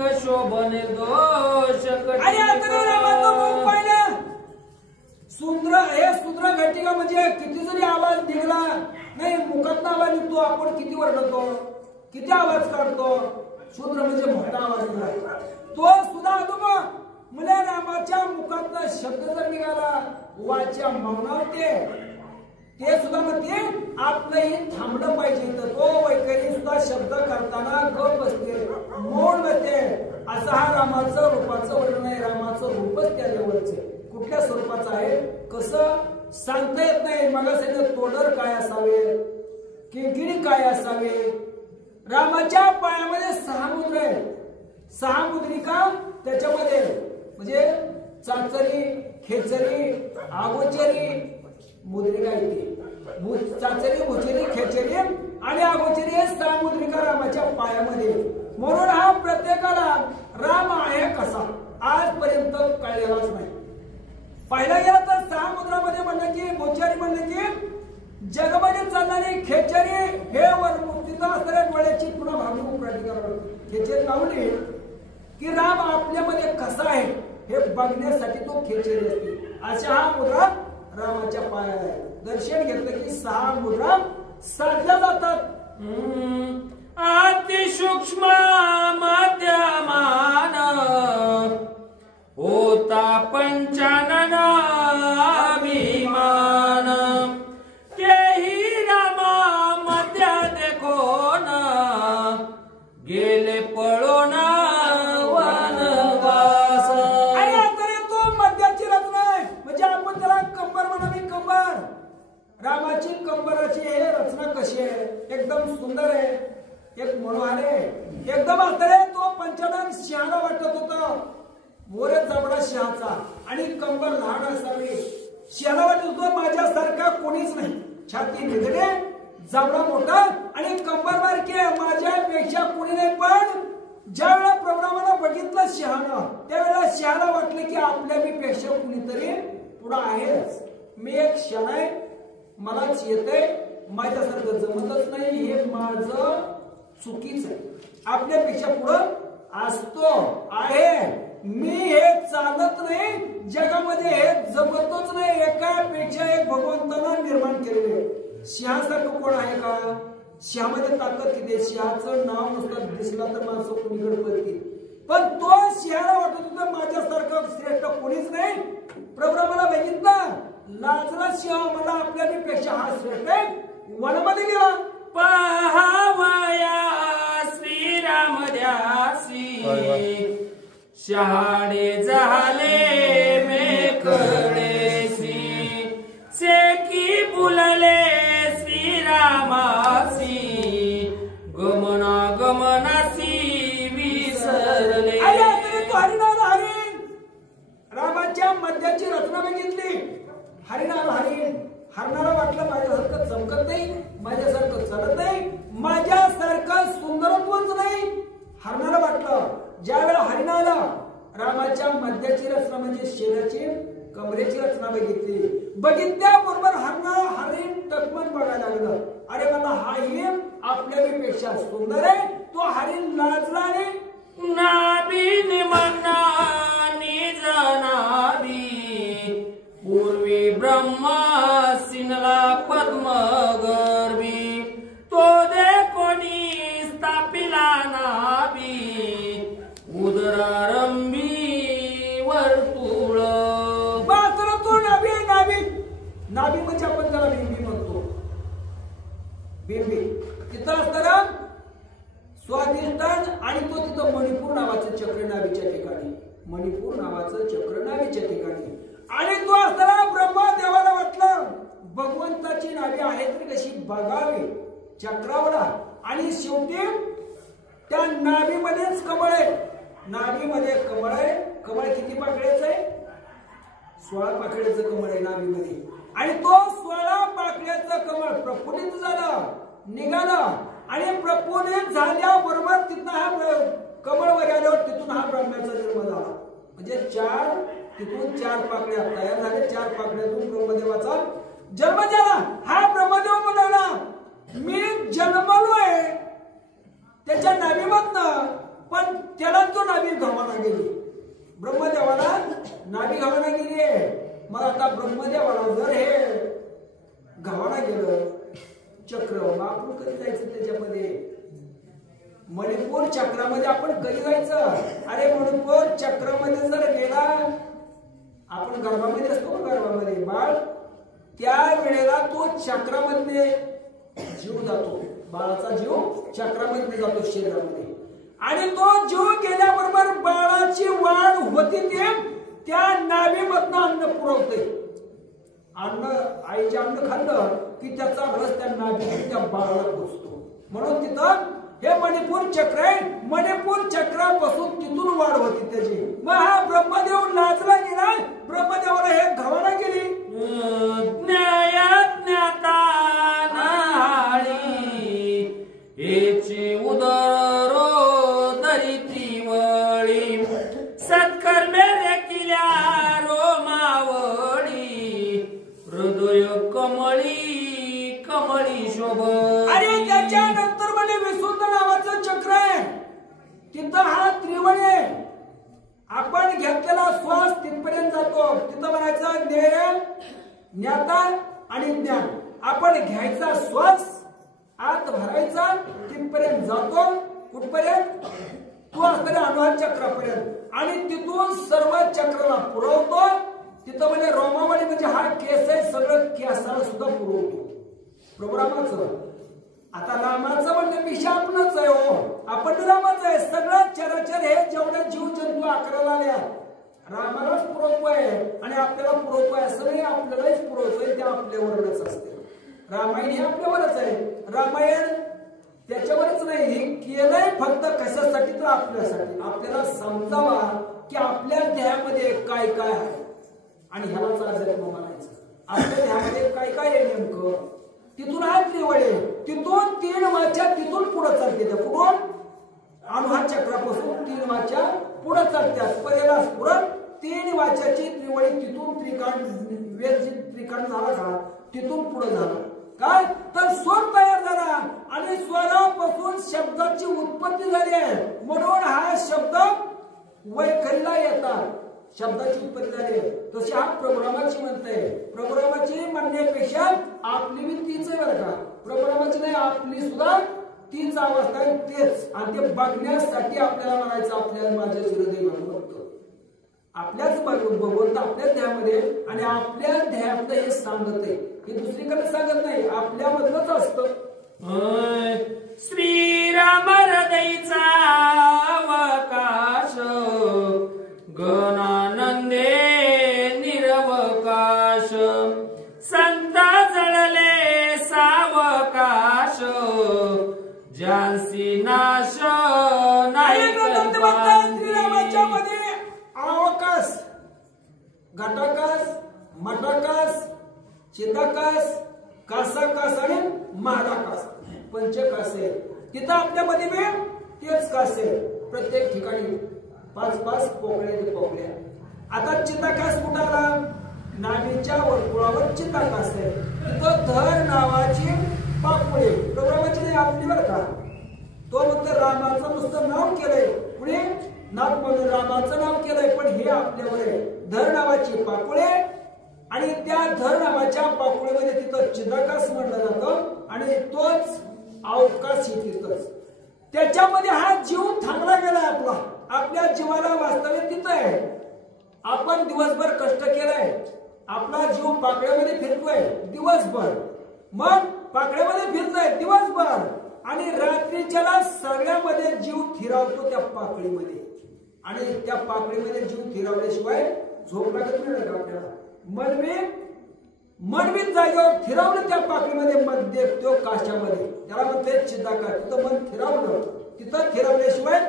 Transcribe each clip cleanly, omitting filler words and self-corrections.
अधिक शोभन दोष आणि आता रामाचं मुख पाहिलं सुंदर घटिका म्हणजे किती जरी आवाज निघला नाही मुखात आवाज निघतो आपण किती वरडतो किती आवाज काढतो शूद्र म्हणजे मोठा आवाज निघाला तो सुद्धा मुला रामाच्या मुखात शब्द जर निघाला वाच्या मौनावते ते सुद्धा म्हणते आपलंही थांबलं पाहिजे तर तो वैकरी सुद्धा शब्द करताना गप बसते मौन बसते असं हा रामाचं रूपाचं वर्णन आहे रामाचं रूपच त्या लेवलचं कुठल्या स्वरूपाचं आहे कसं सांगता येत नाही मला सांगितलं तोडर काय असावे किंकिणी काय असावे रामाच्या पायामध्ये 6 मुद्र आहे 6 मुद्रिका त्याच्यामध्ये म्हणजे चाचरी खेचरी आगोचरी मुद्रिका येते चाचरी भुचरी खेचरी आणि आगोचरी हे 6 मुद्रिका रामाच्या पायामध्ये म्हणून हा प्रत्येकाला राम आहे कसा आजपर्यंत कळलेलाच नाही पहिला गेला तर 6 मुद्रामध्ये म्हणलं की भुचरी म्हणलं की जगमध्ये चालणारी खेचरी हे वर मूर्तीचा असणाऱ्या डोळ्याची पुन्हा भावनिक उपराठी करावं खेचरी लावली की राम आपल्यामध्ये कसा आहे हे बघण्यासाठी तो खेचरी असते अशा हा मुद्रा रामाच्या पायाला आहे दर्शन घेतलं की 6 मुद्रा साधल्या जातात अतिसूक्ष्म मध्यमान होता पंचानन अभिमान तेही रामा मध्य देखो न गेले पळून वनवास आणि आता तो मध्याची रचना आहे म्हणजे आपण त्याला कंबर म्हणावी कंबर रामाची कंबराची हे रचना कशी आहे एकदम सुंदर आहे एक मनोहर आहे एकदम असताना तो पंचानन शहाणा वाटत होता मोरे जबडा शहाचा आणि कंबर लहान असावी शहाणा वाटत होतो माझ्यासारखा कोणीच नाही छाती निघणे जबडा मोठा आणि कंबर बारकी माझ्यापेक्षा कोणी नाही पण ज्या वेळेला प्रभुरामाला बघितलं शहाणा त्यावेळेला शहाणा वाटलं की आपल्या मी पेक्षा कुणीतरी पुढे आहेच मी एक क्षण आहे मलाच येतंय माझ्यासारखं जमतच नाही हे माझं चुकीच आहे आपल्यापेक्षा पुढं असतो आहे मी हे चालत नाही जगामध्ये हे जमतच नाही एकापेक्षा एक भगवंतानं निर्माण केलेले सिंहासारखं कोण आहे का सिंहामध्ये ताकद किती सिंहाचं नाव नुसतं दिसलं तर माणसं कुणीकडे पडतील पण तो सिंहाला वाटत होता माझ्यासारखं श्रेष्ठ कोणीच नाही प्रभुरामाला बघितलं लाजला सिंह मला आपल्यापेक्षा हा श्रेष्ठ आहे वनामध्ये गेला पहावया श्रीराम द्यासी शहाणे झाले मेकडेसी सेकी बुलले श्रीरामासी गमना गमनासी विसरले हरिण रामाच्या मध्याची रचना बघितली हरिणाला हरिण हरणाला वाटलं माझ्यासारखं चमकत नाही माझ्यासारखं चालत नाही माझ्यासारखं सुंदरत्वच नाही हरणाला वाटलं ज्यावेळेला हरिणाला रामाच्या मध्याची रचना म्हणजे शेराची कमरेची रचना बघितल्याबरोबर हरिण टकमन बघायला लागलं अरे मला हा ही आपल्यापेक्षा सुंदर आहे तो हरिण लाजला आणि नाभी निमन्ना निज नाभी पूर्वी ब्रह्मा सिनला पद्म गर्भी तो दे कोणी स्थापिला नाभी उदरारंभी वर्तुळ मात्र तो नाभी नाभी म्हणजे आपण त्याला बिंबी म्हणतो बिंबी तिथं असताना स्वाधिष्ठान आणि तो तिथं मणिपूर नावाचं चक्र नाभीच्या ठिकाणी मणिपूर नावाचं चक्र नाभीच्या ठिकाणी आणि तो असताना ब्रह्मा देवाला वाटलं भगवंताची नाभी आहे तरी कशी बघावी चक्रावला आणि शेवटी त्या नाभीमध्येच कमळ आहे नाभीमध्ये कमळ आहे कमळ किती पाकळ्याचं आहे 16 पाकळ्याचं कमळ आहे नाभीमध्ये आणि तो 16 पाकळ्याचं कमळ प्रफुल्लित झालं निघालं आणि प्रफुल्लित झाल्याबरोबर तिथं हा कमळ वर आल्यावर तिथून हा ब्रह्म्याचा जन्म झाला म्हणजे तिथून 4 पाकळ्या तयार झाल्या 4 पाकळ्यातून ब्रह्मदेवाचा जन्म झाला हा ब्रह्मदेव म्हणाला मी जन्मलोय त्याच्या नाभीमधनं पण त्याला तो नाभी घावाना गेली. ब्रह्मदेवाला नाभी घावाना गेली. मग आता ब्रह्मदेवाला जर हे घावाना गेलं चक्र, मग आपण कधी जायचं त्याच्यामध्ये? मणिपूर चक्रामध्ये आपण कधी जायचं? अरे मणिपूर चक्रामध्ये जर गेला, आपण गर्भामध्ये असतो ना, गर्भामध्ये बाळ, त्या वेळेला तो चक्रामध्ये जीव जातो, बाळाचा जीव चक्रामध्ये जातो शरीरामध्ये. आणि तो जीव गेल्याबरोबर बाळाची वाढ होती ते त्या नाभीमधनं अन्न पुरवते. अन्न आईचे अन्न खाल्लं की त्याचा रस त्या नाभीतून त्या बाळाला पोचतो. म्हणून तिथं हे मणिपूर चक्र आहे. मणिपूर चक्रापासून तिथून वाढ होती त्याची. मग हा ब्रह्मदेव लाजला गेला. ब्रह्मदेवाला हे घावाना गेली. ज्ञाता नाळी हेची उदरो दरिती वळी सत्कर्मे रेकिल्या रोमावळी हृदय कमळी कमळी शोभ. अरे त्याच्यानंतर म्हणजे विशुद्ध नावाचं चक्र आहे. तिथं हा त्रिवळी आहे. आपण घेतलेला श्वास तिथपर्यंत जातो. तिथं म्हणायचं ज्ञेय, ज्ञाता आणि ज्ञान. आपण घ्यायचा श्वास आत भरायचा तिथपर्यंत जातो. कुठपर्यंत? तो असणाऱ्या अनुहार चक्रापर्यंत. आणि तिथून सर्व चक्राला पुरवतो. तिथं म्हणजे रोमावळी म्हणजे हा केस आहे, सगळं केसाला सुद्धा पुरवतो. प्रोग्रामाचं आता रामाचं म्हणण्यापेक्षा आपणच आहे. हो, आपण रामाच आहे. सगळं चराचर हे जेवढे जीव जंतू 11 आल्या रामालाच पुरवतोय आणि आपल्याला पुरवतोय. असं नाही आपल्यालाच पुरवतोय, ते आपल्यावरच असते. रामायण हे आपल्यावरच आहे. रामायण त्याच्यावरच नाही, हे केलंय फक्त कशासाठी? तर आपल्यासाठी. आपल्याला समजावा की आपल्या देहामध्ये काय काय आहे आणि ह्यालाच अध्यात्म म्हणायचं. आपल्या देहामध्ये काय काय आहे नेमकं? तिथून हा त्रिवळी. तिथून 3 वाच्या तिथून पुढे चालते. कुठून? अनुहार चक्रापासून 3 वाच्या पुढे चालतात. पर्याला पुढं 3 वाच्याची त्रिवळी. तिथून त्रिकाण, वेद त्रिकाण झाला का तिथून पुढे झाला. काय तर स्वर तयार झाला आणि स्वरापासून शब्दाची उत्पत्ती झाली आहे. म्हणून हा शब्द वैखरीला येतात. शब्दाची उत्पत्ती झाली. तशी हा प्रोग्रामाची म्हणते. प्रोग्रामाची म्हणण्यापेक्षा आपली बी तीच आहे बरं का. प्रोग्रामाची नाही, आपली सुद्धा तीच अवस्था आहे. तेच आणि ते बघण्यासाठी आपल्याला म्हणायचं आपल्याला माझ्या हृदय भगवंत, आपल्याच भगवंत आपल्याच देहामध्ये आणि आपल्या देहातलं हे सांगत आहे. हे दुसरीकडे सांगत नाही, आपल्यामधलंच असतं. श्रीराम हृदयचा अवकाश गणानंदे निरवकाश संत जळले सावकाश जानसी नाश नाही. श्रीरामाच्या मध्ये अवकाश, घटाकाश, मटाकाश, चिताकाश, कासाकाश आणि महाडाकाश, पंचकाश आहे. तिथं आपल्यामध्ये बी तेच काश आहे. प्रत्येक ठिकाणी 5-5 पोकळ्या. आता चिताकाश कुठं आला? नाभीच्या वर्तुळावर चिताकाश आहे. तिथं धर नावाची पापुळे. प्रोग्रामाची नाही, आपली बरं का. तो फक्त रामाचं नुसतं नाव केलंय. पुढे नाथ म्हणून रामाचं नाव केलंय, पण हे आपल्यावर आहे. धर नावाची पापुळे आणि त्या धर नावाच्या पापुळेमध्ये तिथं चिदाकाश म्हटलं जातं आणि तोच अवकाश तिथंच. त्याच्यामध्ये हा जीव थांबला गेलाय आपला. आपल्या जीवाला वास्तव्य तिथं आहे. आपण दिवसभर कष्ट केलंय. आपला जीव पाकळ्यामध्ये फिरतोय दिवसभर. मग पाकळ्यामध्ये फिरतोय दिवसभर आणि रात्रीच्याला सगळ्यामध्ये जीव थिरावतो त्या पाकळीमध्ये. आणि त्या पाकळीमध्ये जीव थिरावल्याशिवाय झोप लागत नाही का आपल्याला. मनवी जागेवर थिरावलं त्या पाकळीमध्ये मध्ये तो काशामध्ये, त्याला म्हणते चिदाकाश. तिथं मन थिरावलं, तिथं थिरावल्याशिवाय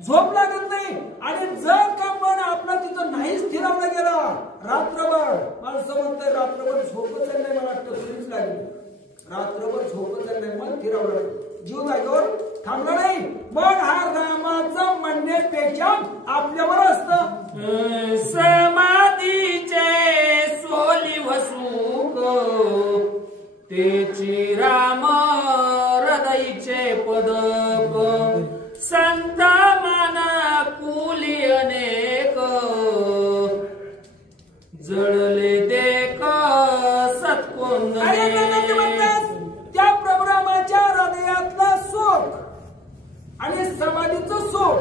झोप लागत नाही. आणि जर का मन आपला तिथं नाहीच थिरावला गेला रात्रभर, माणसं म्हणते रात्रभर झोपच नाही, मला टसलीच लागली, रात्रभर झोपच नाही, मन थिरावलं, जीव जागेवर थांबला नाही. पण हा रामाचं म्हणण्यापेक्षा आपल्यावर असतं. समाधीचे सोली वसूक तेची राम हृदयचे पदक संत मान अरे नंतर म्हणतात त्या प्रभुरामाच्या हृदयातलं सुख आणि समाधीचं सुख.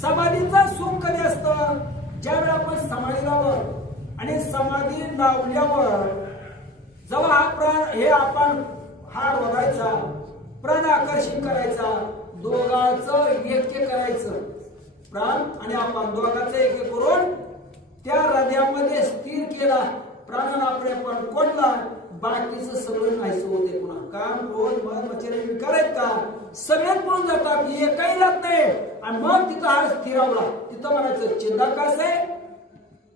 समाधीचं सुख कधी असतं? ज्यावेळेला आपण समाधी लावतो आणि समाधी लावल्यावर जेव्हा हा प्राण हे आपण हार वगायचा, प्राण आकर्षित करायचा, दोघांचं एक करायचं, प्राण आणि आपण दोघांचं एक करून त्या हृदयामध्ये स्थिर केला. प्राणाला आपण कोणला बाकीचं सगळं नाहीसं होते. पुन्हा काम क्रोध मन मच्छर विकार का सगळ्यात पळून जातात, एकही जात नाही. आणि मग तिथं हा स्थिरावला. तिथं म्हणायचं चिदाकाश आहे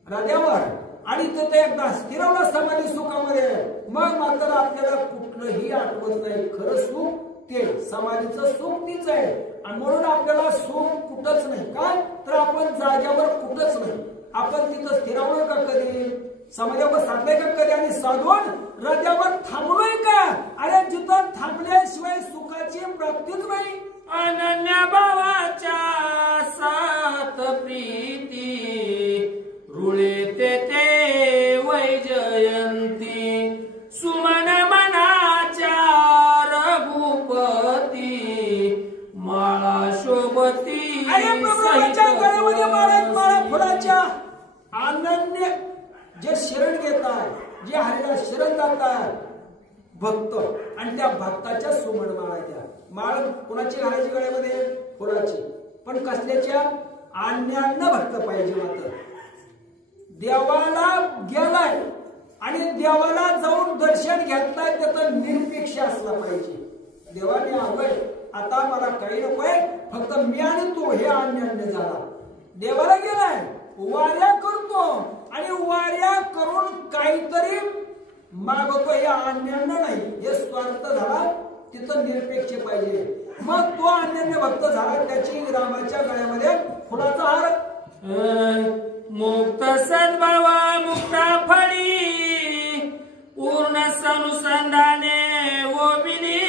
हृदयावर आणि तिथं एकदा स्थिरावला समाधी सुखामध्ये. मग मात्र आपल्याला कुठलंही आठवत नाही. खरं सुख ते समाधीचं सुख तीच आहे. आणि म्हणून आपल्याला सुख कुठंच नाही. काय तर आपण जाग्यावर कुठंच नाही. आपण तिथं स्थिरावलोय का कधी? समाजावर साधलंय का कधी? आणि साधून हृदयावर थांबलोय का? अरे जिथं थांबल्याशिवाय सुखाची प्राप्तीच नाही. अनन्या भावाच्या सात प्रीती रुळे ते वैजयंती सुमन मनाच्या रघुपती माळा शोभती. अरे प्रभूच्या गळ्यामध्ये माळा फुलाच्या अनन्य जे शरण घेतात, जे हरीला शरण जातात भक्त आणि त्या भक्ताच्या सुमन माळाच्या माळ कुणाची घालायची गळ्यामध्ये? फुलाची. पण कसल्याच्या? अन्यान्न भक्त पाहिजे. मात्र देवाला गेलाय आणि देवाला जाऊन दर्शन घेतलाय त्याचं निरपेक्ष असला पाहिजे. देवाने हवंय आता मला काही नकोय, फक्त मी आणि तू हे अन्यान्य झाला. देवाला गेलाय, वाऱ्या करतो आणि वाऱ्या करून काहीतरी मागवतो, हे अन्यान्य नाही, हे स्वार्थ झाला. तिथं निरपेक्ष पाहिजे. मग तो अन्यान्य भक्त झाला, त्याची रामाच्या गळ्यामध्ये फुलाचा हार. मुक्त सद्भावा मुक्ता फळी पूर्ण सनुसंधाने ओविली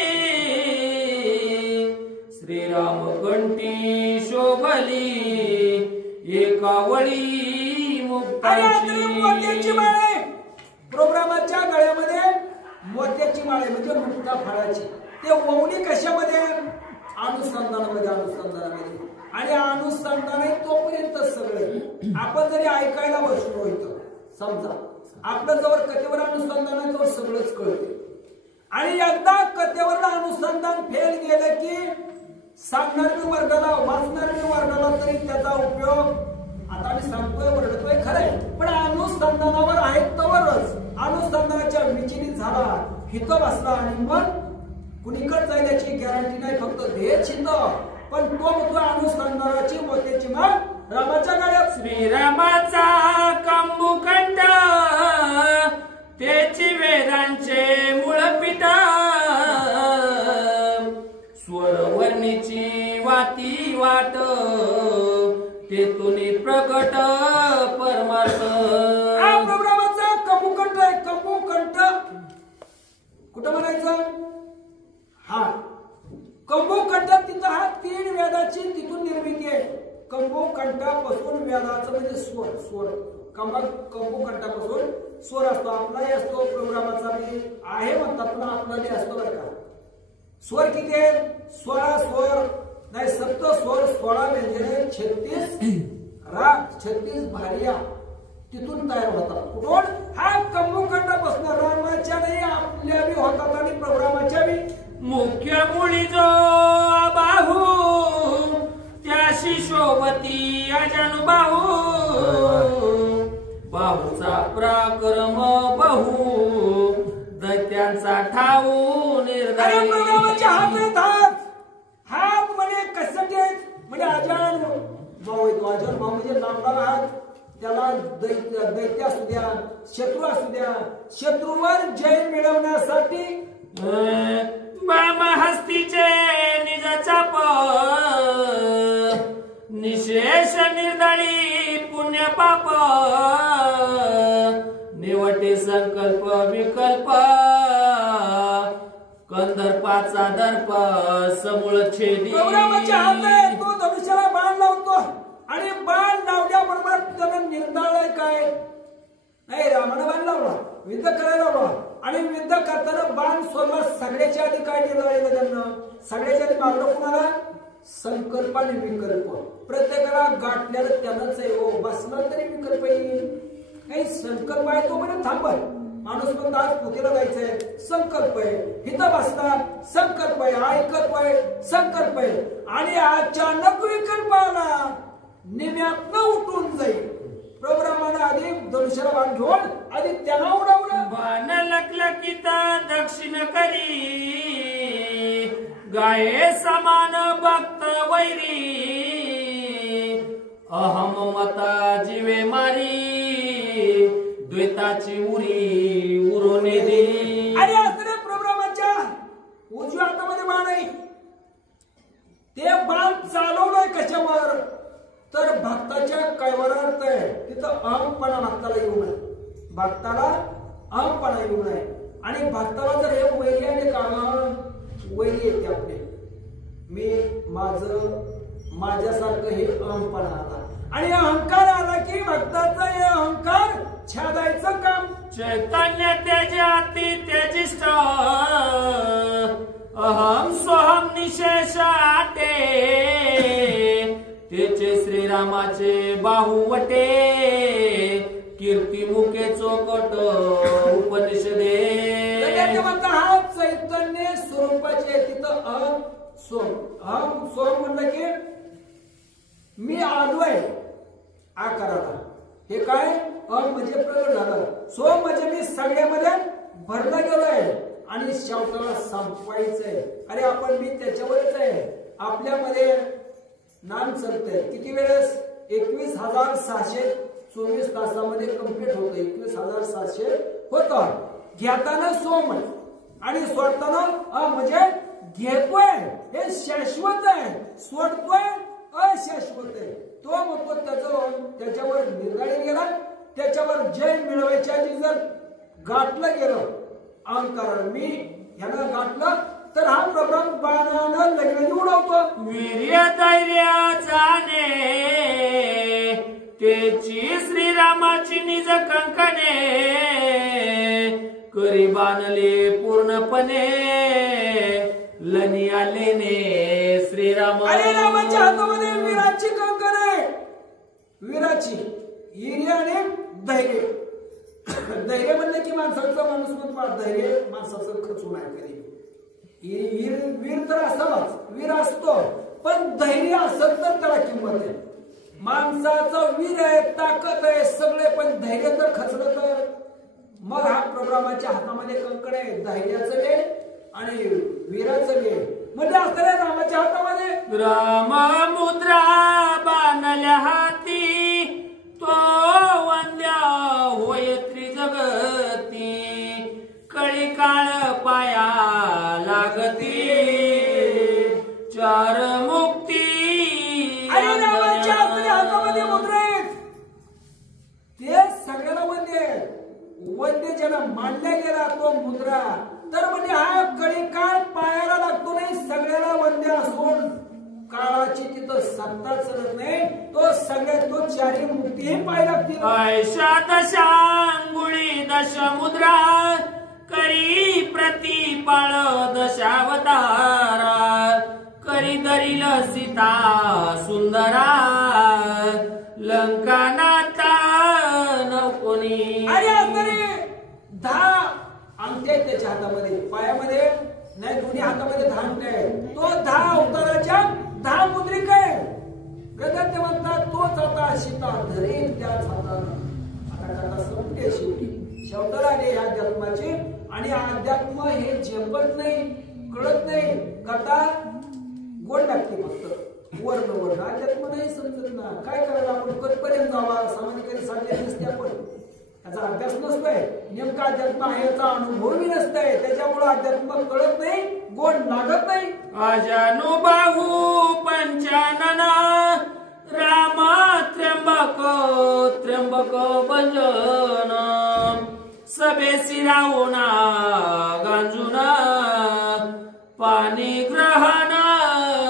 श्रीराम कंठी शोभली एकावळी मुक्ताची. मोत्याची माळ प्रोग्रामाच्या गळ्यामध्ये मोत्याची माळ म्हणजे मुक्ता फळाची. ते ओवणी कशामध्ये? अनुसंधानामध्ये. आणि अनुसंधान तोपर्यंत सगळे आपण जरी ऐकायला बसलो इथं समजा आपलं जवळ कथेवर अनुसंधान आहे, तर सगळंच कळते. आणि एकदा कथेवर अनुसंधान फेल गेलं की सांगणार मी वर्गाला, वाचणार मी वर्गाला, तरी त्याचा उपयोग आता मी सांगतोय वर्गतोय खरंय, पण अनुसंधानावर आहे तवरच. अनुसंधानाच्या विचलित झाला, हिथं बसला आणि मग कुणीकडे जाईल याची गॅरंटी नाही, फक्त ध्येयच हिथं. पण तो म्हणतो अनुसंधानाची मोत्याची माळ रामाच्या गळ्यात. श्रीरामाचा कंबुकंठ त्याची वेदांचे मूळपीठ स्वरवर्णीची वाती वाट तेथून प्रकट परमार्थ. हा प्रभुरामाचा कंबुकंठ आहे. कंबुकंठ कुठं म्हणायचं? हा कंबुकंठ तिथं हा 3 वेदाची तिथून निर्मिती आहे. कंबुकंठापासून वेदाचं म्हणजे स्वर कंबुकंठापासून स्वर असतो. आपलाही असतो, प्रोग्रामाचा बी आहे म्हणतात, पण आपलाही असतो बरं का. स्वर किती आहेत? 16 स्वर नाही, 7 स्वर, 16 व्यंजने, 36 राग, 36 भार्या तिथून तयार होतात. कुठून? हा कंबुकंठापासून. रामाच्या नाही आपल्या बी होतात आणि प्रोग्रामाच्या बी. मुख्य मुळी जो बाहू त्याशी शोभती अजानुबाहू बाहूचा पराक्रम बहु दैत्यांचा ठाऊ निर्दयी. हात म्हणजे कशाचे आहेत? म्हणजे अजान भाऊ येतो. अजान भाऊ म्हणजे लांबडा हात. त्याला दैत्य असू द्या, शत्रू असू द्या, शत्रूवर जय मिळवण्यासाठी बाम हस्तीचे निज चाप निशेष निर्दळी पुण्य पाप निवटे संकल्प विकल्प कंदर्पाचा दर्प समूळ छेदी. गौरवाच्या हात आहे, तो धनुष्याला बाण लावतो आणि बाण लावल्याबरोबर त्याला निर्दाळ काय नाही. रामानं बाण लावला, युद्ध करायला लावला, आणि युद्ध करताना बाण सोडला सगळ्याच्या आधी काय निर्णय त्यांना सगळ्याच्या आधी मागणं कुणाला संकल्प आणि विकल्प प्रत्येकाला गाठल्याला त्यानंच आहे हो बसला तरी विकल्प येईल काही संकल्प आहे तो म्हणजे थांबल माणूस म्हणतो आज पुतीला जायचंय संकल्प आहे इथं बसला संकल्प आहे ऐकत आहे संकल्प आहे आणि अचानक विकल्प आला निम्यातनं उठून जाईल प्रोग्रामानं आधी धनुष्याला बाण घेऊन आधी त्यांना उडवलं बाण लखलखित दक्षिण करी गाये समान भक्त वैरी अहम मता जीवे मारी द्वैताची उरी उरोने दे आणि असले प्रोग्रामाच्या उजव्या हातामध्ये बाण आहे ते बाण चालवलंय कशावर तर भक्ताच्या कैवार अर्थ आहे तिथं अहमपणा भक्ताला येऊ नये भक्ताला अहमपणा येऊ नये आणि भक्ताला जर हे वैरी आणि काम वैरी येते आपले मी माझ्यासारखं हे अहमपणा आला आणि अहंकार आला की भक्ताचा हे अहंकार छादायचं काम चैतन्य त्याचे अति तेजिष्ठ अहम सोहम निशेष आटे तेचे श्रीरामाचे बाहुवटे कीर्ती मुखे चोकट उपनिषदे हा चैतन्य स्वरूपाचे तिथं अहम सोम म्हणलं की मी आलोय आकाराला हे काय अहम म्हणजे प्रगट झालं सोम म्हणजे मी सगळ्यामध्ये भरला गेलोय आणि शेवटाला संपवायचंय अरे आपण मी त्याच्यावरच आहे आपल्यामध्ये नाम चालतंय किती वेळेस 21,624 तासामध्ये कंप्लीट होतं 21,700 होतं घेताना सोम आणि सोडताना म्हणजे घेतोय हे शाश्वत आहे सोडतोय अशाश्वत आहे तो म्हणतो त्याच्यावर निर्णय गेला त्याच्यावर जय मिळवायच्या आधी जर गाठलं गेलं अहंकार मी ह्याला गाठलं तर हा प्रोग्राम बाणानं लगेच उडवतो वीर्य धैर्य जाणे त्याची श्रीरामाची निज कंकणे करी बाणले पूर्णपणे लनी आलेने श्रीराम अरे रामाच्या हातामध्ये वीराची कंकण आहे वीराची वीर्य आणि धैर्य धैर्य म्हणलं की माणसाचं माणूस म्हणतो धैर्य माणसाचं खचून आहे कधी वीर तर असावाच वीर असतो पण धैर्य असेल तर त्याला किंमत आहे माणसाचं वीर आहे ताकद आहे सगळे पण धैर्य तर खचलं तर मग हा प्रोग्रामाच्या हातामध्ये कंकण आहे धैर्याचं वेळ आणि वीराचं वेळ म्हणजे असं रामाच्या हातामध्ये राम मुद्रा बाणल्या हाती तो वंद्या होय त्रिजगती कळी काळ पाया लागती चार मुक्ती आणि रामाच्या हातामध्ये मुद्रा आहेत ते सगळ्याला वंद्य ज्याला मानल्या गेला तो मुद्रा तर म्हणजे हा कळी काळ पायाला लागतो नाही सगळ्याला वंद्य असून काळाची तिथं सत्ता चालत नाही तो सगळ्यात तो चारी मुक्तीही पाय लागतील ऐशा दशांगुळी दशमुद्रा करी प्रतिपाळ दशावतारा करी दरील सीता सुंदरा लंका नाथा नकोनी अरे 10 अंगठे त्याच्या हातामध्ये पायामध्ये नाही दोन्ही हातामध्ये 10 अंगठे आहेत तो 10 अवताराच्या 10 मुद्रिका आहे गगन ते म्हणतात तोच आता सीता धरेल त्याच हातानं आता संपते शेवटाला आले या जन्माचे आणि अध्यात्म हे झेपत नाही कळत नाही कथा गोड लागते फक्त वर्ण अध्यात्म नाही समजत ना काय करायला आपण कधीपर्यंत जावा सामान्यकडे सांगले नसते आपण त्याचा अभ्यास नसतोय नेमका अध्यात्म आहे याचा अनुभवही नसतोय त्याच्यामुळे अध्यात्म कळत नाही गोड लागत नाही अजानुबाहू पंचानन राम त्र्यंबक त्र्यंबक भजन सबेसी रावणा गांजुना पाणी ग्रहण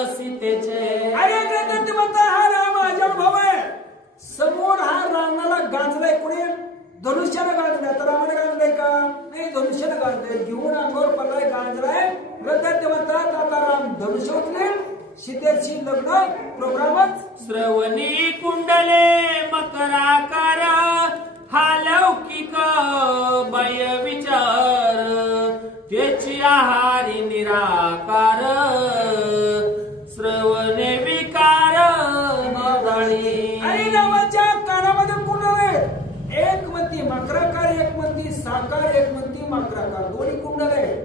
सीतेचे अरे ग्रंथ म्हणता हा राम अजानुभव आहे समोर हा रावणाला गांजलाय कोणी धनुष्यानं गांजलाय तर रामाने गांजलाय का नाही धनुष्यानं शीतलशी लग्न प्रोग्रामच. श्रवणी कुंडले मकराकार हा लौकिक बाह्य विचार त्याची आहारी निराकार श्रवणे विकार निराळी. आणि नावाच्या कानामध्ये कुंडल आहे. एक म्हणती मकराकार, एक म्हणती साकार, एक म्हणती मकराकार, दोन्ही कुंडल आहे.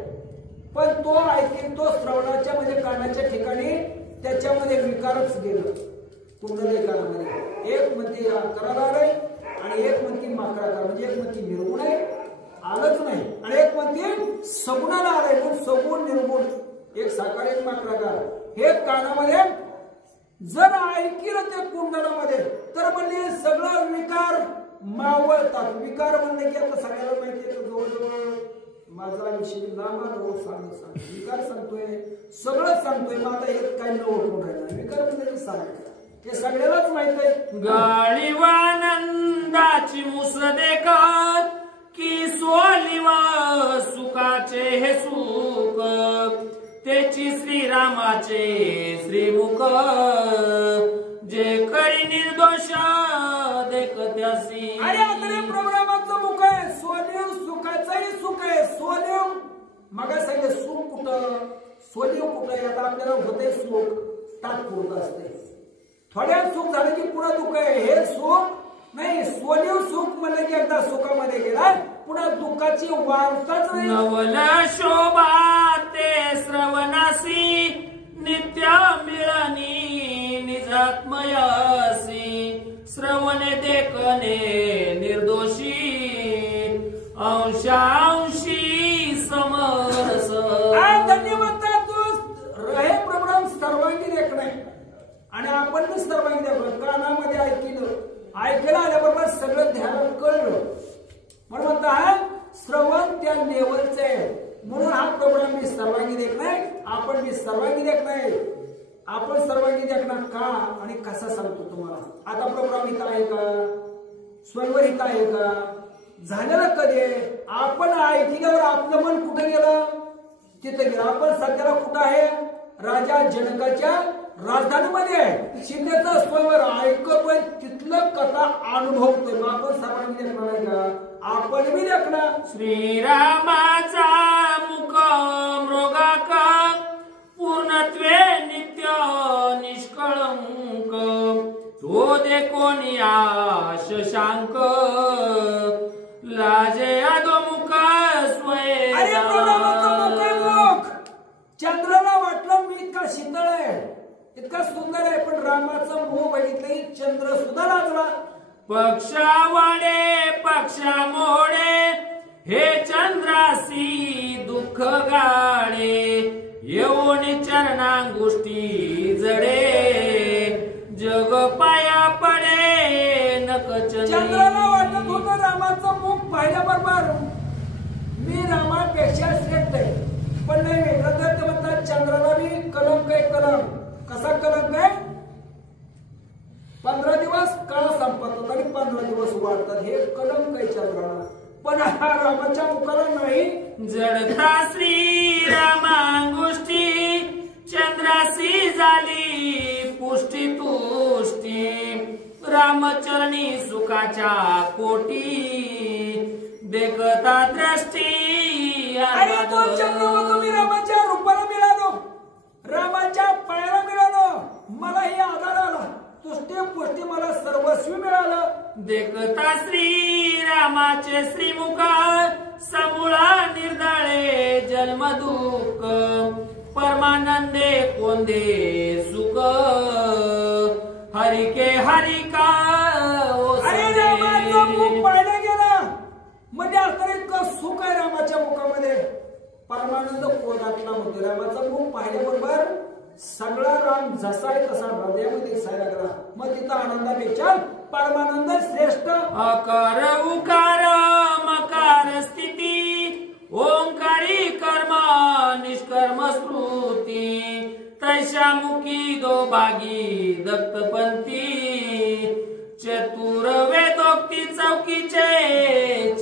पण तो ऐकेल तो श्रवणाच्या म्हणजे कानाच्या ठिकाणी त्याच्यामध्ये विकारच गेलं कुंडल कानामध्ये. एक म्हणती आकाराकार आहे आणि एक म्हणती मकराकार, म्हणजे एक म्हणती निर्गुण आहे आलंच नाही आणि एक म्हणती सगुणाला आलंय पण सगुण निर्गुण. एक साकार एक मकराकार हे कानामध्ये जर ऐकलं ते कुंडलामध्ये तर म्हणजे सगळं विकार मावळतात. विकार म्हणले की आता सगळ्याला माहिती आहे जवळजवळ माझा विषय लांब विकार सांगतोय सगळं सांगतोय. मग आता हे काही न ओळखून राहिला विकार म्हणजे सांगायचं हे सगळ्यालाच माहित आहे. गाळीवानंदाची मुस देखत की सोलिवा सुखाचे हे सुख त्याची श्रीरामाचे श्रीमुख जे करी निर्दोष देखत्यासी. अरे आता प्रोग्रामाचं मुख आहे सोनेव सुखाचंही सुख आहे. सोनेव मग सांगितलं सुख कुठं सोनेव कुठं. आता आपल्याला होते सुख तात्पुरतं असते थोड्या सुख झालं की पुन्हा दुःख आहे. हे सुख नाही सोनेव सुख म्हणलं की एकदा सुखामध्ये गेला पुन्हा दुःखाची वार्ताच नाही. नवल शोभा ते श्रवणासी नित्य मिळणी निजात्मयासी श्रवणे देखणे निर्दोषी अंशांशी समरस. धन्यवाद. तू हे प्रोग्राम सर्वांगी देखणं आहे आणि आपण पण सर्वांगी देखणं कानामध्ये ऐकलं आल्याबरोबर सगळं ध्यानात कळलं म्हणून म्हणता श्रवण त्या लेवलचं आहे. म्हणून हा प्रोग्राम मी सर्वांगी देखणं आहे. आपण मी सर्वांगी देखणं आहे. आपण सर्वांगी देखणं का आणि कसा सांगतो तुम्हाला. आता प्रोग्राम इथं आहे का स्वयंवर इथं आहे का झालेलं कधी आहे. आपण ऐकल्यावर आपलं मन कुठे गेलं तिथं गेलं. आपण सध्याला कुठं आहे राजा जनकाच्या राजधानीमध्ये आहे. शिंदेचा स्वयंवर ऐकतोय तिथलं कथा अनुभवतोय. मग आपण सर्वांनी देखणार आहे का आपण मी देखणार. श्रीरामाचा मुख मृगाका पूर्णत्वे नित्य निष्कळंक तो देखोनिया शशांक लाजे अधोमुख स्वये. चंद्राला वाटलं मी इतका शीतळ आहे इतका सुंदर आहे पण रामाचं मुख बघितलं चंद्र सुद्धा लाजला. पक्षावाडे पक्षा मोडे हे चंद्रासी दुःख गाडे येऊन चरणांगुष्टी जडे जग पाया पडे नक. चंद्राला वाटत होतं रामाचं मुख पाहिल्याबरोबर मी रामापेक्षा श्रेष्ठ आहे पण नाही वेगळं तर ते म्हणतात चंद्राला बी कलंक आहे. कलंक कसा कलंक आहे 15 दिवस काळ संपतात आणि 15 दिवस वाढतात हे कलंक आहे चंद्राला. पण हा रामाच्या मुखाला नाही. जडता श्री रामांगुष्टी चंद्रासी झाली पुष्टी तुष्टी रामचरणी सुखाच्या कोटी देखता दृष्टी. अरे तो चंद्र तुम्ही रामाच्या रूपाला मिळालो रामाच्या पायाला मिळालो मला हे आधार आला तुष्टी पुष्टी मला सर्वस्वी मिळालं. देखता श्री रामाचे श्रीमुख समूळा निर्दळे जन्म दुःख परमानंदे कोंदे सुख हरिके हरिका. अरे रामाचं मुख पाहिलं गेलं म्हणजे असं इतकं सुख आहे रामाच्या मुखामध्ये परमानंद कोदातला होतो. रामाचं मुख पाहिल्याबरोबर सगळा राम जसा आहे तसा हृदयामध्ये दिसायला लागला. मग तिथं आनंदापेक्षा परमानंद श्रेष्ठ. अकार उकार मकार स्थिती ओंकारी कर्म निष्कर्म स्मृती तैशा मुखी दो भागी दत्तपंथी चतुर वेदोक्ती चौकीचे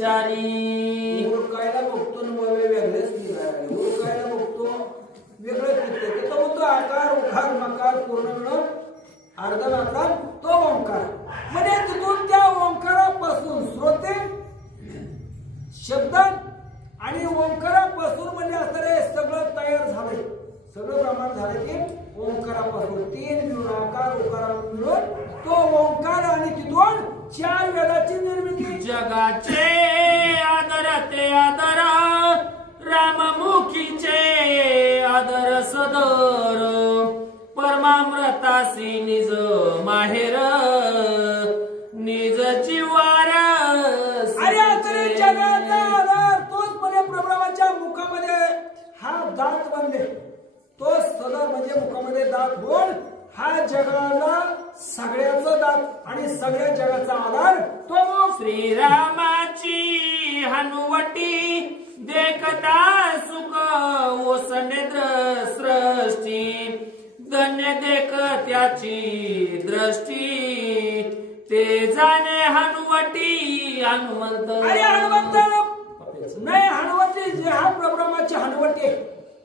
चारी. ओळखायला बघतो वेगळेच ओळखायला बघतो वेगळं तिथं म्हणतो आकार उखार मकार अर्धनाकार तो ओंकार. म्हणजे तिथून त्या ओंकारापासून श्रोते शब्द आणि ओंकारापासून म्हणजे असणारे सगळं तयार झालंय. सगळं प्रमाण झालं की ओंकारापासून 3 मिळून ओंकार मिळून तो ओंकार आणि तिथून 4 वेदाची निर्मिती. जगाचे आदर ते आदर राममुखीचे आदर सदर परमामृतासी निज माहेर निज जीवार. अरे आता जगाचा आधार तोच म्हणजे प्रभ्रमाच्या मुखामध्ये हा दात बनले. तो सदर म्हणजे मुखामध्ये दात होऊन हा जगाला सगळ्याचा दात आणि सगळ्या जगाचा आधार तो मुख. श्रीरामाची हनुवटी देखता सुख ओसंडे सृष्टी धन्य देख त्याची दृष्टी ते जाणे हनुवटी हनुमंत. अरे हनुमंत नाही हनुवटी जे हा प्रभ्रमाची हनुवटी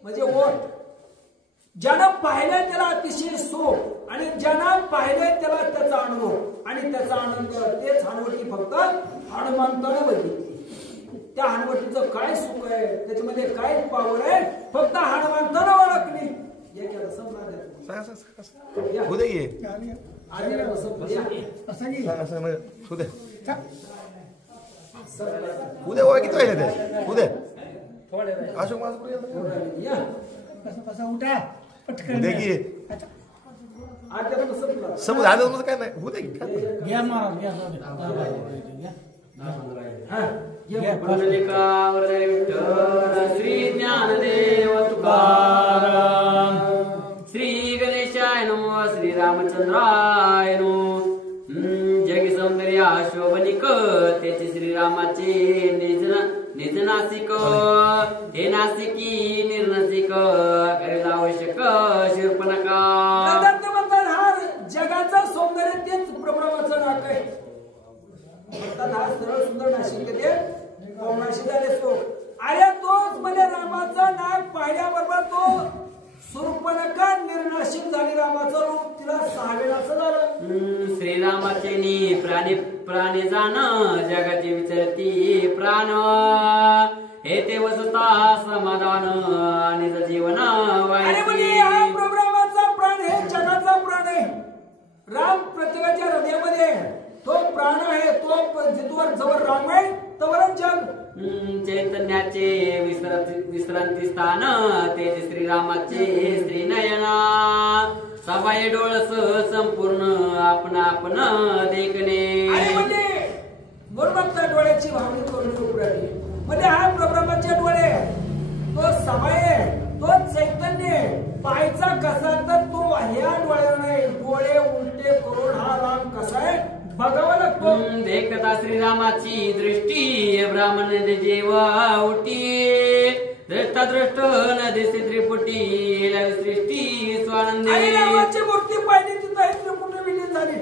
म्हणजे ओठ. ज्यानं पाहिलं त्याला अतिशय सुख आणि ज्यानं पाहिलं त्याला त्याचा अनुभव आणि त्याचा आनंद. तेच हनुवटी फक्त हनुमंतानं बघितली. त्या हनुवटीचं काय सुख आहे त्याच्यामध्ये काय पावर आहे फक्त हनुमंतानं ओळखली. उद्या ओळखीत राहिले ते उद्या अशोक माझं उठा पटकन उद्या की समज आलं काय नाही उद्या घ्या महाराज घ्या श्री ज्ञानदेव तुकाराम. श्री गणेशाय नमो श्री रामचंद्राय नमो. जगी सौंदर्य शोभनिक त्याचे श्रीरामाचे निज नासिक हे नासिकी निर्नासिक करेल आवश्यक शिरपणका. हा जगाचा सौंदर्य तेच प्रभ्रमाचं नाक आहे. हा सरळ सुंदर नाशिक ते नाशिक झाले तो. अरे तोच म्हणजे रामाचा नाक पाहिल्याबरोबर तो सुरपणका निर्नाशिक झाली. रामाचं रूप तिला 6 वेळाचं झालं. श्रीरामाचे नी प्राणी जाण जगाची विचारती प्राण हे ते वसता समाधान आणि जीवन. अरे म्हणजे हा प्रभ्रमाचा प्राण हे जगाचा प्राण आहे. राम प्रत्येकाच्या हृदयामध्ये तो प्राण आहे. तो जिथवर जवळ राम आहे तवरच जग. चैतन्याचे विश्रांती स्थान ते श्रीरामाचे श्रीनयना सबाई डोळस संपूर्ण आपण देखणे. बरोबर त्या डोळ्याची भावनी करून उघडली. म्हणजे हा प्रभ्रमाचे डोळे तो सबाई तो चैतन्य पाहायचा कसा तर तो ह्या डोळ्यावर नाही. डोळे उलटे करून हा राम कसा आहे बघावं लागतो. देखता श्रीरामाची दृष्टी ब्राह्मण जेवावटी दृष्टा दृष्ट न दिसते त्रिपुटी सृष्टी स्वानंदी. रामाची मूर्ती पाहिली तिथं त्रिपुटी विलीन झाली.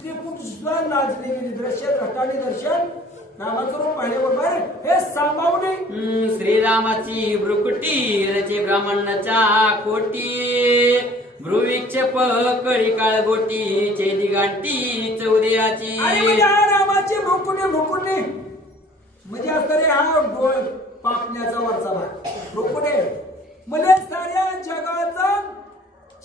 त्रिपुटी सुद्धा लाजली गेली. दृश्य घटाने दर्शन रामाचं रूप पाहिल्याबरोबर हे सांभावणे. श्रीरामाची भ्रुकुटी रचे ब्राह्मणाच्या कोटी भ्रुविक्षेप कळी काळ गोटी चैदी गांठी चौदयाची. रामाची भ्रुकुटी म्हणजे असणारे हा डोळ पापण्याचा वरचा भाग भ्रुकुटे म्हणजे साऱ्या जगाचा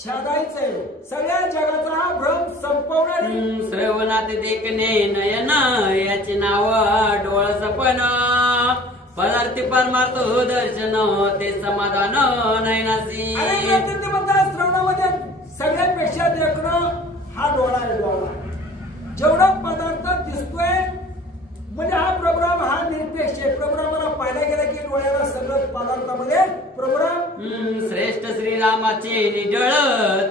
छागायचंय. सगळ्या जगाचा हा भ्रम संपवणारी. श्रवणात देखणे नयन याचे नाव डोळ सपन पदार्थी परमार्थ दर्शन ते समाधान नयनासी. श्रवणामध्ये सगळ्यापेक्षा देखणं हा डोळा आहे. डोळा जेवढा पदार्थ दिसतोय म्हणजे हा प्रभ्रम हा निरपेक्ष आहे. प्रभ्रमाला पाहिला गेला की डोळ्याला सगळं पदार्थामध्ये प्रभ्रम. श्रेष्ठ श्रीरामाचे निडळ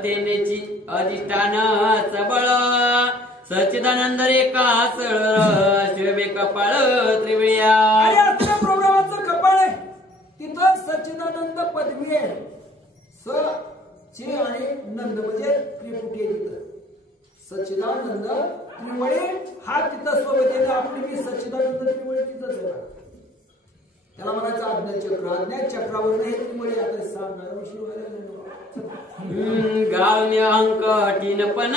तेनेची अधिष्ठान सबळ सच्चिदानंद रेखा सळ शिवे कपाळ त्रिवेळ्या. प्रभ्रमाचं कपाळ आहे तिथं सच्चिदानंद पदवी आहे. स चे आणि नंद म्हणजे त्रिपुटी आहे. तिथं सच्चिदानंद त्रिवळी हा तिथं सोबत येईल. आपली मी सच्चिदानंद त्रिवळी तिथंच आहे. त्याला म्हणायचं आज्ञाचक्र. आज्ञाचक्रावर हे त्रिवळी आता सांगणार. गाळून अंक टीनपण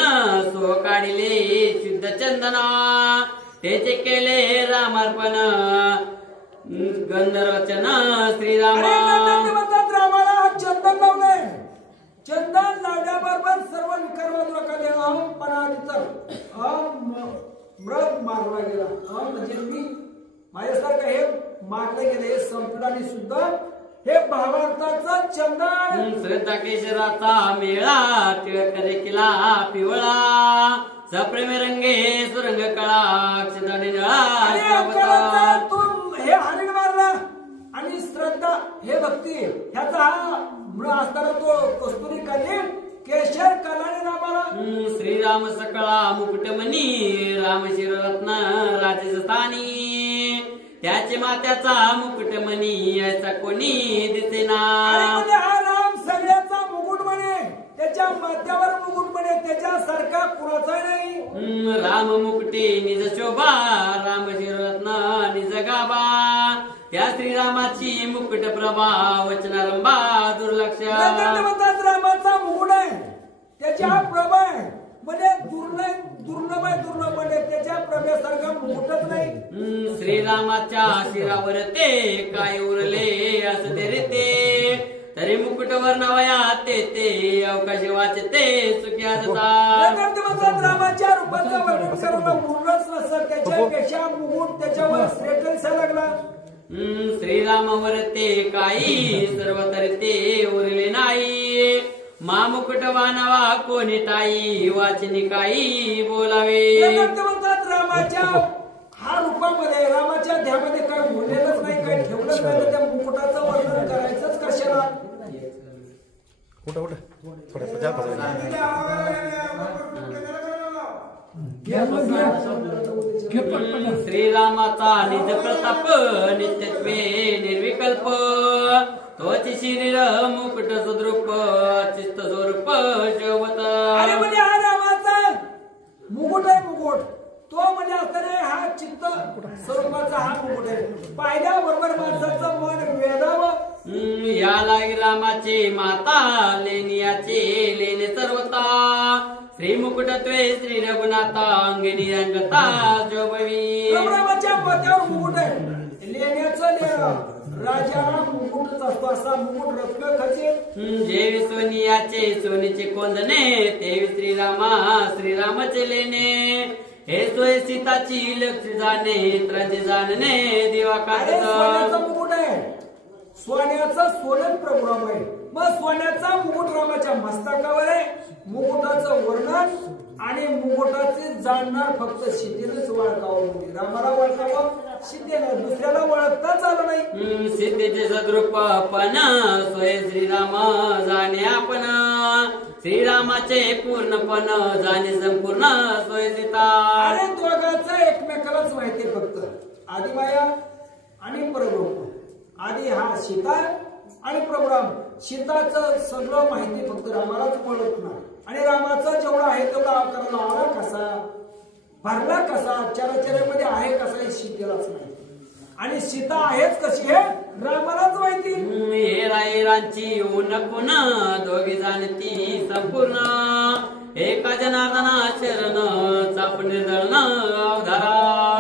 सो काढिले शुद्ध चंदना त्याचे केले रामार्पण गंधर्वचन श्रीरामा. रामाला चंदन लावलंय. चंदन लावल्याबरोबर सर्व विकार बाजूला काढले. मृग मारला गेला. म्हणजे मी माझ्यासारखं हे मारले गेले. हे संपदाने सुद्धा हे भावार्थाचं चंदन. श्रद्धा केशराचा मेळा टिळक केला पिवळा सप्रेमे रंगे सुरंग कळा अक्षदाने नळा. हे हरिण मारला आणि श्रद्धा हे भक्ती ह्याचा हा मृ असताना तो कस्तुरी काढली केशर कलाने रामाला. श्रीराम सकळा मुकुटमणी राम शिररत्न राजस्थानी त्याचे मात्याचा मुकुटमणी याचा कोणी दिसेना. हा राम सगळ्याचा मुकुट म्हणे. त्याच्या माथ्यावर मुकुट म्हणे. त्याच्यासारखा कुणाचा नाही. राम मुकुटे निज शोभा राम शिररत्न निज गाभा त्या श्रीरामाची मुकुट प्रभा वचनारंभा दुर्लक्ष. रामाचा मुकुट आहे. त्याच्या प्रभा आहे म्हणजे दुर्लभ म्हणजे त्याच्या प्रभेसारखा मुकुटच नाही. श्रीरामाच्या शिरावर ते काय उरले असं ते रे ते तरी मुकुट वर्णवयात ते अवकाश वाचते सुख्या रामाच्या रूपाचं वर्णन करायला उरलंच नसतं. त्याच्यापेक्षा मुकुट त्याच्यावर श्रेष्ठ लागला. श्रीरामावर ते काही सर्व तरी ते उरले नाही. मा मुकुट वानावा कोणी टाई वाचनी काही बोलावे. रामाच्या हा रूपामध्ये रामाच्या ध्यामध्ये काय बोललेलंच नाही काही ठेवलंच नाही. तर त्या मुकुटाचं वर्णन करायचंच कशाला. उठा थोडं जा श्रीरामाचा निज प्रताप नित्यत्वे निर्विकल्प तोची शरीर मुकुट सुद्रूप चित्त स्वरूप शोभत. म्हणजे हा रामाचा मुकुट आहे. मुकुट तो म्हणजे असताना हा चित्त स्वरूपाचा हा मुकुट आहे. पाहिल्याबरोबर माणसाचं मन वेधावं. याला रामाचे माता लेनियाचे लेणे सर्वता श्री मुकुटत्वे श्री रघुनाथा अंगिनी रंगता जोबवी. रामाच्या माथ्यावर मुकुट आहे. लेण्याचं राजाला मुकुटच असतो. असा मुकुट रत्न खचित जेवी सोनियाचे सोनीचे कोंदणे तेवी श्रीरामाचे लेणे हे सोय सीताची लक्ष जाणे त्राचे जाणणे दिवा काढत. मुकुट आहे. सोन्याचा सोनं प्रभुराम आहे. मग सोन्याचा मुकुट रामाच्या मस्तकावर आहे. मुकुटाचं वर्णन आणि मुकुटाचे जाणणार फक्त सीतेनेच ओळखावं. रामाला ओळखावं सीतेनं. दुसऱ्याला ओळखताच आलं नाही. सीतेचे सद्रूप पण सोय श्रीराम जाणे आपण श्रीरामाचे पूर्णपण जाणे संपूर्ण सोय सीता. अरे दोघांचं एकमेकालाच माहिती फक्त आदिमाया आणि परब्रह्म. आधी हा सीता आणि प्रभुराम. सीताचं सगळं माहिती फक्त रामालाच ओळखणार आणि रामाचं जेवढं आहे तेवढा करायला आला कसा भरला कसा चराचऱ्यामध्ये आहे कसा हे सीतेलाच माहिती. आणि सीता आहेच कशी हे रामालाच माहिती. हे रायरांची ऊन पुन्हा दोघी जाणती संपूर्ण एका जनार्दना शरण चाप निर्दळण अवधारा.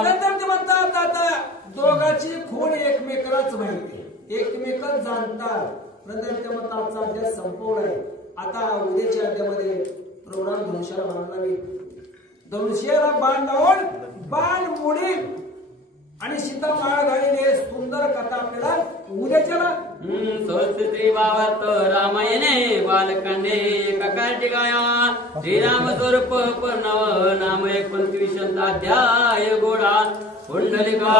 नंतर ते म्हणतात आता दोघांची खूण एकमेकालाच माहिती. एकमेकच जाणतात. नंतर ते म्हणतात आजचा अध्याय संपवलाय. आता उद्याच्या अध्यायामध्ये प्रोग्राम धनुष्याला बांधला. धनुष्याला बाण लावून बाण मोडील आणि सीता माळ घालीने सुंदर कथा आपल्याला उद्याच्याला स्त्री भावात रामायणे बालकांडे एका गाया श्रीराम स्वरूप पर्णव नाम 29 अध्याय गोडा पुंडलिका.